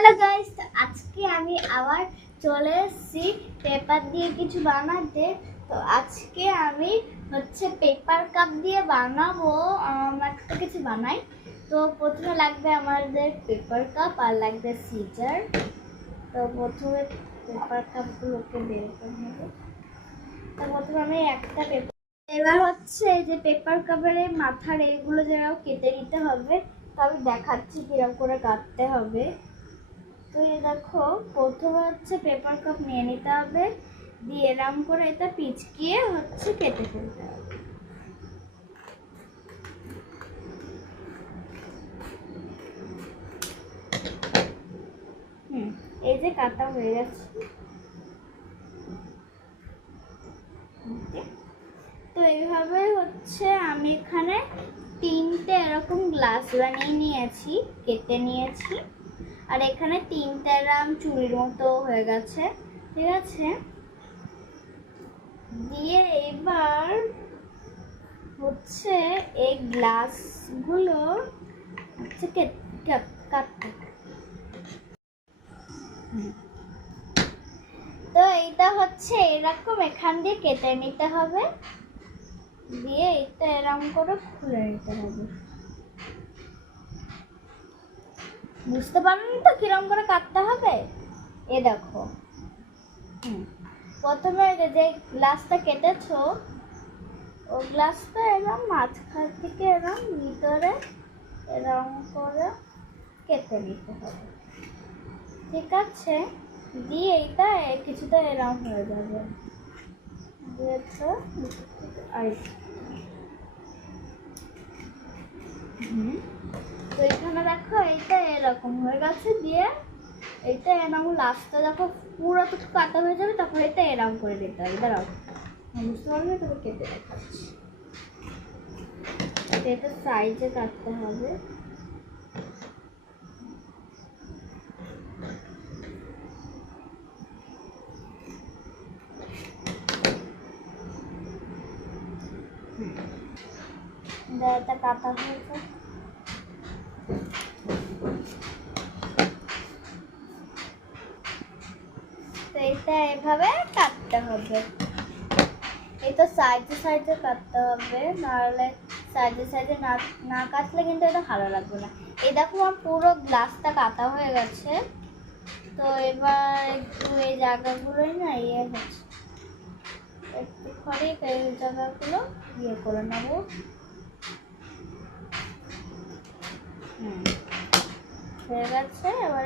Hello guys, আজকে আমি আবার চলে এসেছি পেপার দিয়ে কিছু বানাতে। তো আজকে আমি পেপার কাপ দিয়ে বানাবো। একটা কিছু বানাই। তো প্রথমে লাগবে আমাদের পেপার কাপ আর লাগবে সিজার। তো প্রথমে পেপার কাপগুলোকে বের করে নেব। তো প্রথমে আমি একটা পেপার, এবার এই যে পেপার কাপের মাথার এগুলো যেন কেটে নিতে হবে। তো আমি দেখাচ্ছি কিরকম করে কাটতে হবে। তো এই দেখো, প্রথমে পেপার কাপ নিয়ে নিতে হবে, দিয়ে এরম করে এটা পিচকিয়ে কেটে ফেলতে হবে। এই যে কাটা হয়ে গেছে। তো এইভাবে আমি এখানে 3টে এরকম গ্লাস বানিয়ে নিয়েছি, কেটে নিয়েছি। আর এখানে 3টে এরকম চুড়ির মতো হয়ে গেছে, ঠিক আছে। দিয়ে এবার এই গ্লাসগুলো কাটতে। তো এইটা এরকম এখান দিয়ে কেটে নিতে হবে, দিয়ে এটা এরকম করে খুলে নিতে হবে। বুঝতে পারলেন তো কিরকম করে কাটতে হবে? এ দেখো, প্রথমে যে গ্লাসটা কেটেছো ও গ্লাসটা এরকম মাঝখান থেকে এরকম ভিতরে এরকম করে কেটে নিতে হবে, ঠিক আছে। দিয়ে এটা কিছুটা এরকম হয়ে যাবে। তো এখানে দেখো এইটা এরকম হয়ে গেছে। দিয়ে এইটা এরকম লাস্টটা যখন পুরো কাটা হয়ে যাবে তখন এটা এরকম করে দিতে হবে। দাঁড়াও, বুঝতে পারবে, তবে কেটে দেখাচ্ছি। এটা সাইজে কাটতে হবে। এটা কাটা হয়েছে। তো এটা এভাবে কাটতে হবে। এটা সাইডে সাইডে কাটতে হবে, নাহলে সাইডে সাইডে না কাটলে কিন্তু এটা ভালো লাগবে না। এই দেখো, আমার পুরো গ্লাসটা কাটা হয়ে গেছে। তো এবার একটু এই জায়গাগুলোই না একটু খড়ি এই জায়গাগুলো করে নেবো। হয়ে গেছে। এবার